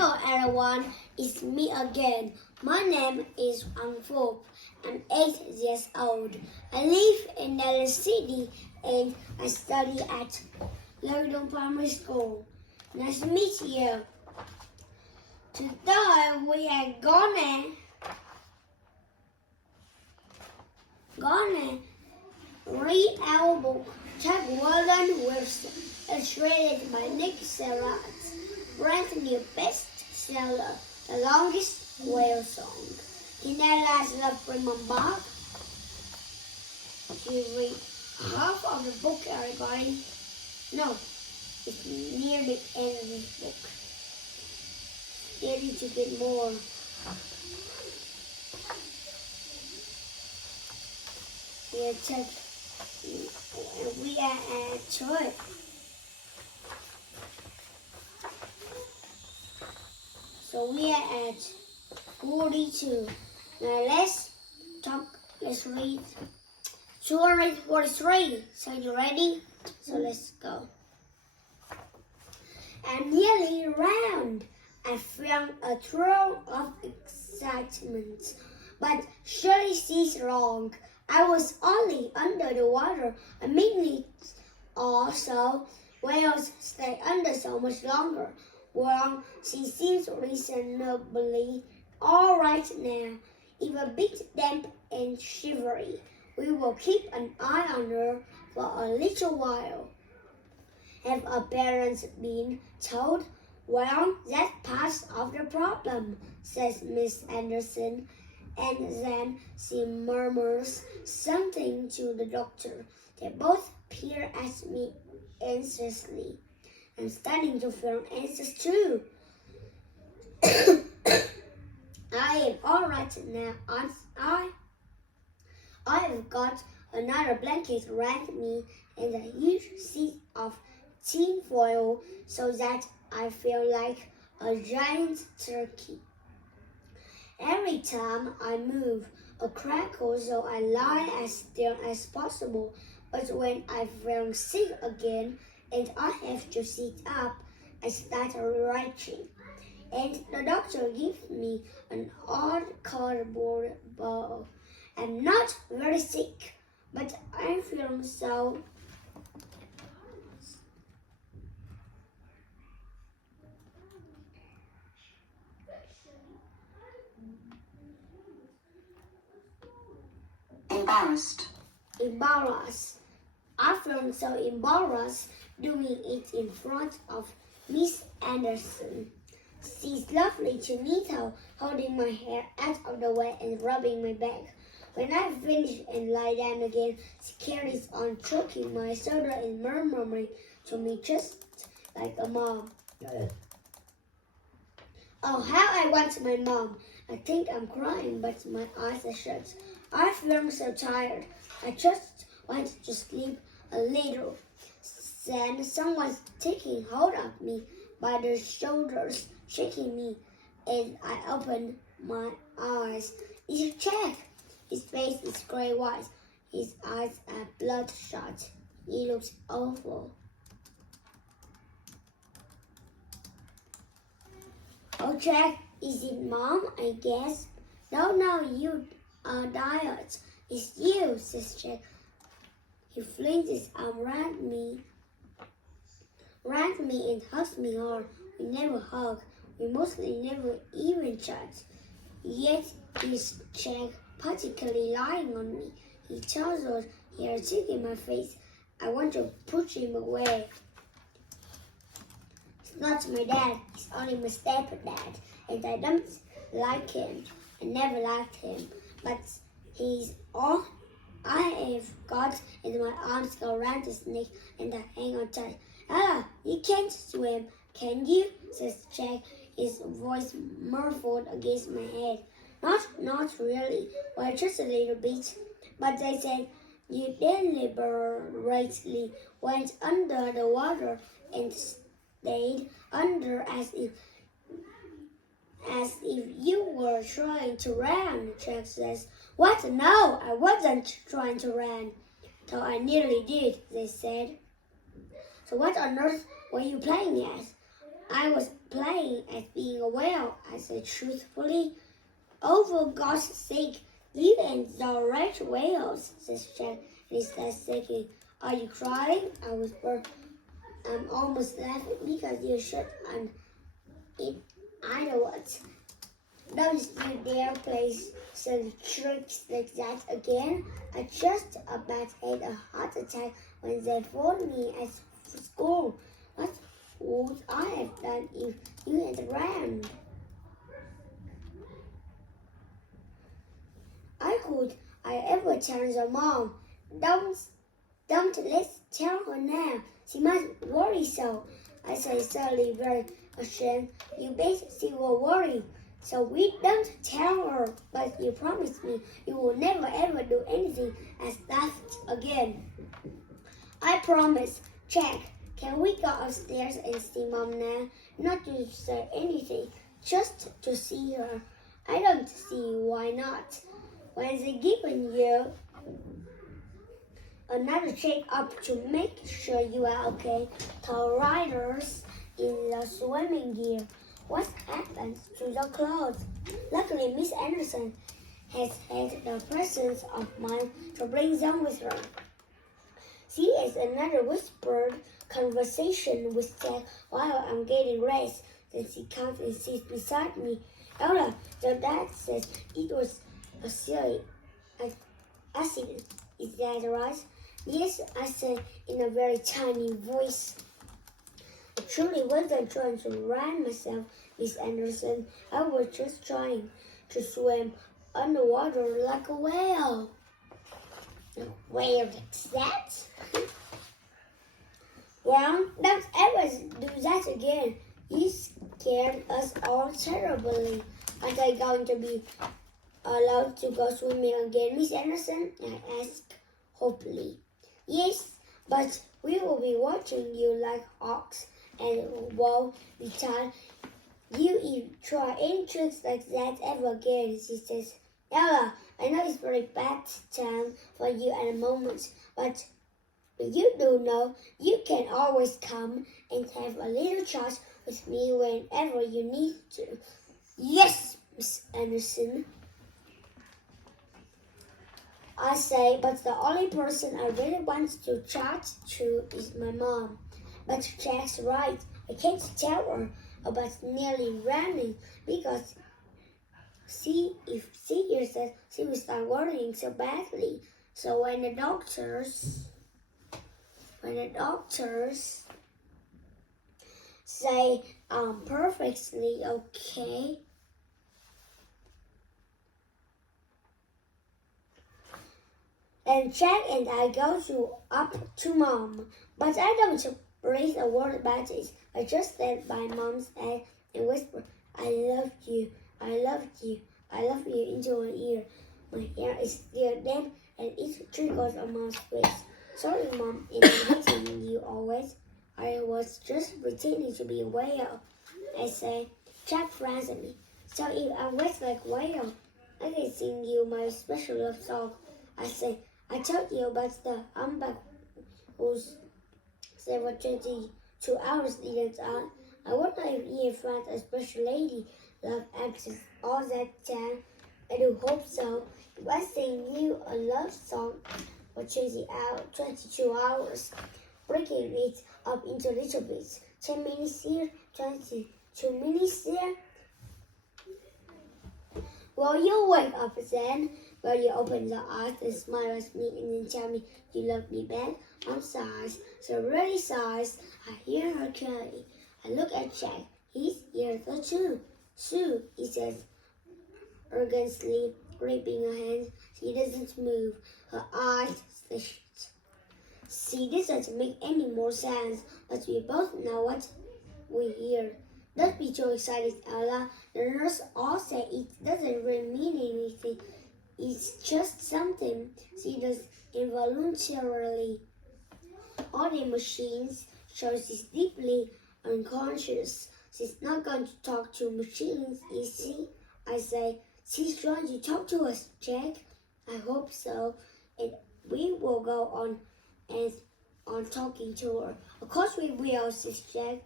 Hello everyone, it's me again. My name is Angfo. I'm 8 years old. I live in the city and I study at London Primary School. Nice to meet you. Today we are gonna read our book, Chuck Walden Wilson, illustrated by Nick Serrat. Ranked new bestseller, The Longest Whale Song. Tinela's Love Remember. You read half of the book, everybody. No, it's near the end of this book. There is a bit more. We are at church. So we are at 42. Now let's read. Story 43. So you ready? So let's go. I'm nearly round. I felt a thrill of excitement. But surely she's wrong. I was only under the water a minute or so. Whales stay under so much longer. Well, she seems reasonably all right now, if a bit damp and shivery. We will keep an eye on her for a little while. Have our parents been told? Well, that's part of the problem, says Miss Anderson, and then she murmurs something to the doctor. They both peer at me anxiously. I'm starting to feel anxious too. I am all right now, aren't I? I have got another blanket around me and a huge sheet of tin foil so that I feel like a giant turkey. Every time I move, a crackle, so I lie as still as possible. But when I feel sick again, and I have to sit up, I start retching. And the doctor gives me an odd cardboard ball. I'm not very sick, but I feel so embarrassed. I feel so embarrassed doing it in front of Miss Anderson. She's lovely to meet her, holding my hair out of the way and rubbing my back. When I finish and lie down again, she carries on choking my shoulder and murmuring to me just like a mom. Oh, how I want my mom. I think I'm crying, but my eyes are shut. I feel so tired. I just want to sleep a little. Then someone's taking hold of me by the shoulders, shaking me, and I open my eyes. It's Jack. His face is gray-white. His eyes are bloodshot. He looks awful. Oh, Jack, is it Mom? I guess. No, you are tired. It's you, says Jack. He flings his arm around me and hugs me hard. We never hug. We mostly never even chat. Yet this Jack, particularly lying on me. He tells us he is taking my face. I want to push him away. It's not my dad. It's only my stepdad, and I don't like him. I never liked him, but he's all I have got, and my arms go around his neck and I hang on tight. Ah, you can't swim, can you? Says Jack, his voice muffled against my head. Not really. Well, just a little bit. But they said you deliberately went under the water and stayed under as if you were trying to run, Jack says. What? No, I wasn't trying to run. Though I nearly did, they said. So what on earth were you playing at? I was playing at being a whale, I said truthfully. Oh, for God's sake, you and the red whales, says Jack, and he starts thinking, are you crying? I whispered. I'm almost laughing because you should and it idiots. Don't you dare play some tricks like that again. I just about had a heart attack when they phoned me at school. What would I have done if you had ran? Could I ever tell your mom? Don't let's tell her now. She must worry so. I said suddenly very ashamed. You bet she will worry. So we don't tell her, but you promise me you will never ever do anything as that again. I promise. Jack, can we go upstairs and see Mom now? Not to say anything, just to see her. I don't see why not. When they given you another check-up to make sure you are okay, tell riders in the swimming gear. What happened to the clothes? Luckily, Miss Anderson has had the presence of mind to bring them with her. She has another whispered conversation with Jack while I'm getting rest. Then she comes and sits beside me. Ella, your dad says it was a silly accident. Is that right? Yes, I said in a very tiny voice. I truly wasn't trying to run myself, Miss Anderson. I was just trying to swim underwater like a whale. A whale like that? Well, don't ever do that again. You scared us all terribly. Are they going to be allowed to go swimming again, Miss Anderson? I asked hopefully. Yes, but we will be watching you like hawks and woe betide you try any tricks like that ever again, she says. Ella, I know it's very bad time for you at the moment, but you do know you can always come and have a little chat with me whenever you need to. Yes, Miss Anderson, I say, but the only person I really want to chat to is my mom. But Jack's right. I can't tell her about nearly running because if she hears that, she will start worrying so badly. So when the doctors say I'm perfectly okay, and Jack and I go up to Mom, but I don't raise a word about it. I just stand by Mom's head and whisper, I love you, I love you, I love you into her ear. My hair is still damp and it trickles on Mom's face. Sorry, Mom, I'm hitting you always. I was just pretending to be a whale. I say. Jack frowns at me. So if I'm wet like whale, I can sing you my special love song. I say. I told you about the humbug who's 72 hours didn't I? I wonder if he found a special lady love access all that time. I do hope so. If I sing you a love song for 22 hours, breaking it up into little bits. 10 minutes here, 22 minutes there. Will you wake up then? Will you open your eyes and smile at me and then tell me you love me back? I'm sighs, so really sighs. I hear her crying. I look at Jack. He's here too. Sue, he says, urgently, gripping her hand. She doesn't move. Her eyes slashed. She doesn't make any more sense, but we both know what we hear. Don't be too excited, Ella. The nurse all say it doesn't really mean anything. It's just something she does involuntarily. All the machines show she's deeply unconscious. She's not going to talk to machines, is she? I say, she's trying to talk to us, Jack. I hope so. And we will go on talking to her. Of course we will, says Jack.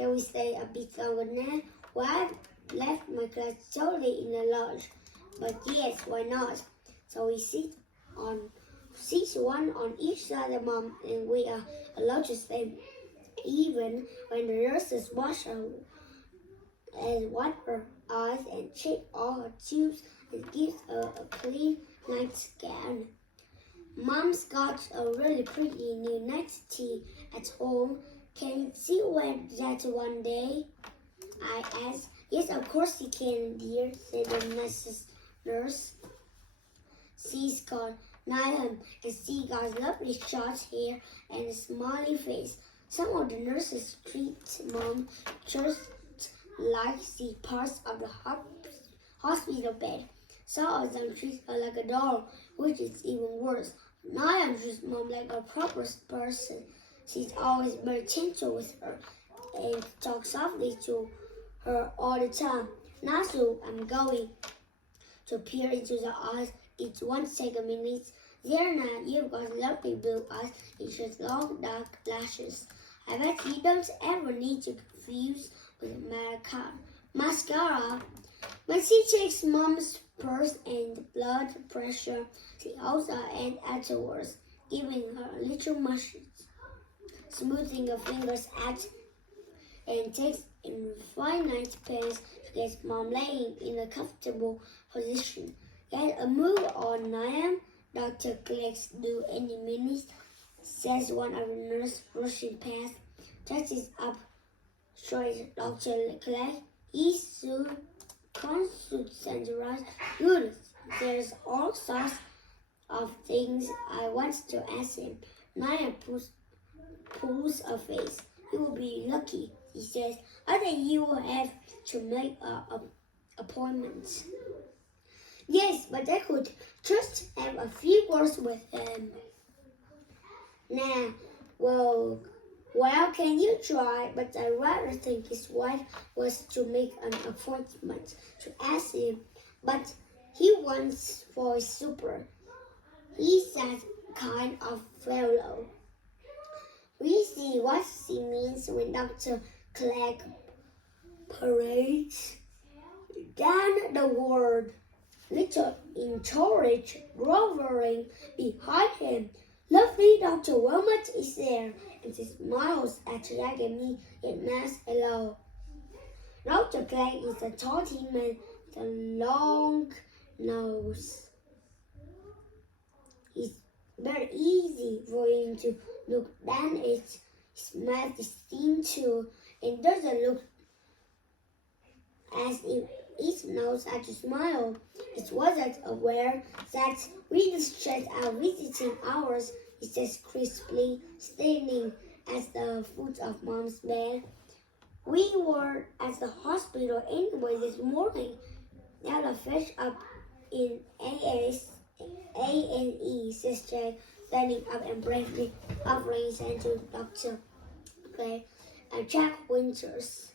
Can we stay a bit longer now? Well, I've left my class totally in the lodge. But yes, why not? So we sit one on each side of Mom, and we are allowed to stay even when the nurses wash her and wipe her eyes and check all her tubes and gives her a clean nightgown. Mom's got a really pretty new nightie at home. Can she wear that one day? I asked. Yes, of course you can, dear, said the nurse. She's got Niall, and she got lovely short hair and a smiley face. Some of the nurses treat Mom just like she parts of the hospital bed. Some of them treat her like a doll, which is even worse. Niall treats Mom like a proper person. She's always very gentle with her and talks softly to her all the time. Now, so I'm going to peer into the eyes. It won't take a minute. There now, you've got lovely blue eyes and just long dark lashes. I bet you don't ever need to confuse with mascara. When she checks Mom's pulse and blood pressure, she holds her hand afterwards, giving her a little massage, smoothing her fingers out, and takes in finite pace to get Mom laying in a comfortable position. Get a move on, Niall. Dr. Clegg's due any minute, says one of the nurses rushing past. Touches up straight Dr. Clegg. He's so concentrated. Good. There's all sorts of things I want to ask him. Niall pulls a face. You will be lucky, he says. I think you will have to make an appointment. Yes, but I could just have a few words with him. Nah, well, can you try? But I rather think his wife was to make an appointment to ask him. But he wants for a super. He's that kind of fellow. We see what she means when Dr. Clegg parades down the ward. Little encourage groveling behind him. Lovely Dr. Wilmot is there, and she smiles at me and asks hello. Dr. Clegg is a tall thin man with a long nose. It's very easy for him to look down at his mouth is thin too, and doesn't look as if it knows how to smile. It wasn't aware that we just checked our visiting hours, he says crisply, standing at the foot of Mom's bed. We were at the hospital anyway this morning. Now the fish up in A&E, says Jack, standing up and bravely offering his hand to Dr. Clay. And Jack Winters,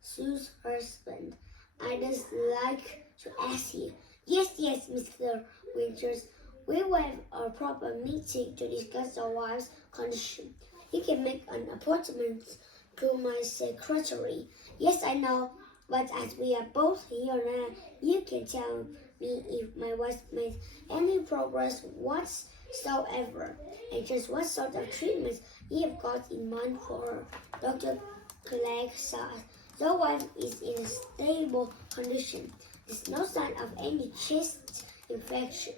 Sue's husband. I just like to ask you. Yes, Mr. Winters. We will have a proper meeting to discuss our wife's condition. You can make an appointment through my secretary. Yes, I know, but as we are both here now, you can tell me if my wife made any progress whatsoever, and just what sort of treatments you have got in mind for her. Dr. Clegg sighed. The wife is in a stable condition. There's no sign of any chest infection,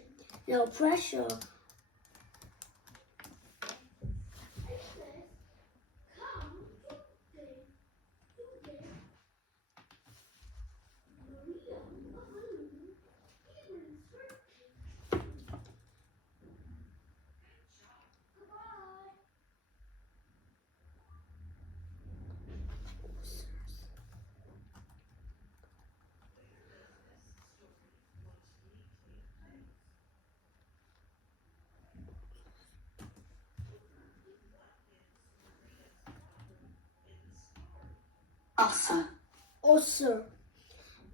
no pressure. Ulcer.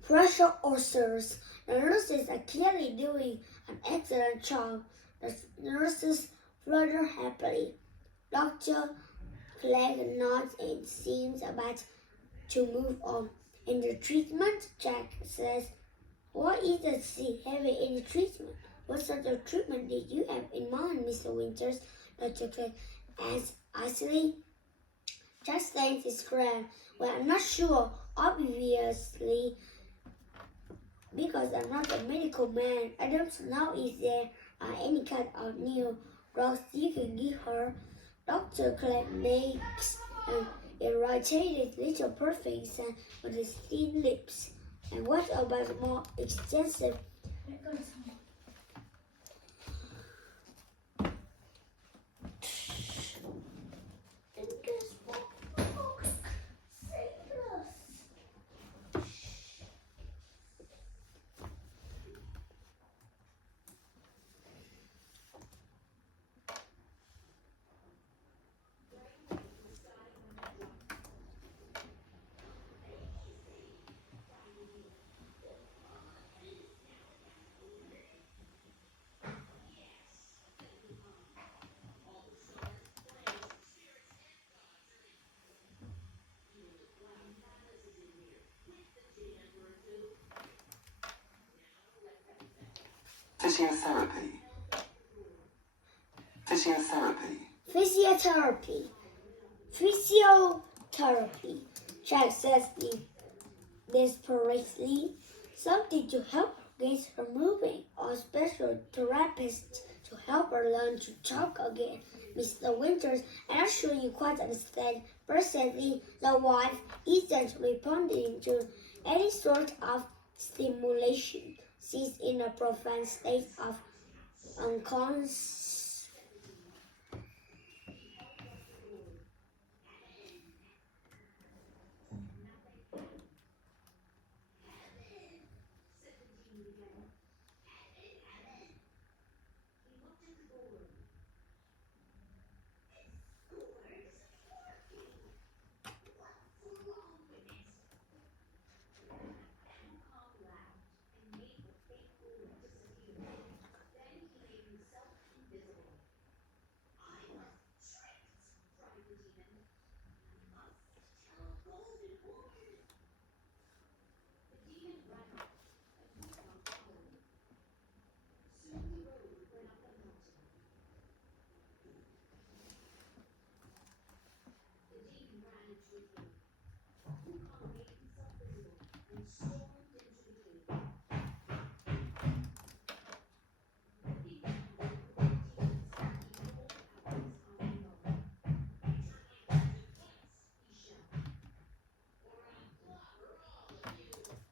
Pressure ulcers. The nurses are clearly doing an excellent job. The nurses flutter happily. Dr. Clegg nods and seems about to move on. In the treatment, Jack says, "What is the sea having in the treatment? What sort of treatment did you have in mind, Mr. Winters?" Dr. Clark asks icily. Jack stands his ground. "Well, I'm not sure, obviously, because I'm not a medical man. I don't know if there are any kind of new drugs you can give her." Dr. Clark makes an irritated little perfect sound with his thin lips. "And what about more extensive Physiotherapy. Physiotherapy. Physiotherapy. Physiotherapy, Jack says desperately. Something to help her get her moving, or a special therapist to help her learn to talk again. Mr. Winters, I'm not sure you quite understand. Presently, the wife isn't responding to any sort of stimulation. She's in a profound state of unconscious.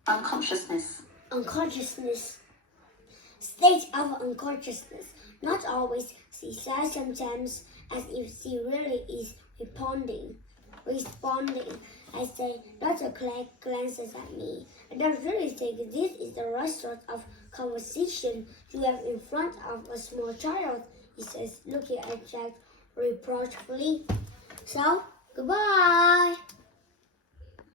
Unconsciousness. Unconsciousness. State of unconsciousness. Not always. She says sometimes as if she really is responding. I say, Dr. Clark glances at me. "I don't really think this is the right sort of conversation to have in front of a small child," he says, looking at Jack reproachfully. "So, goodbye."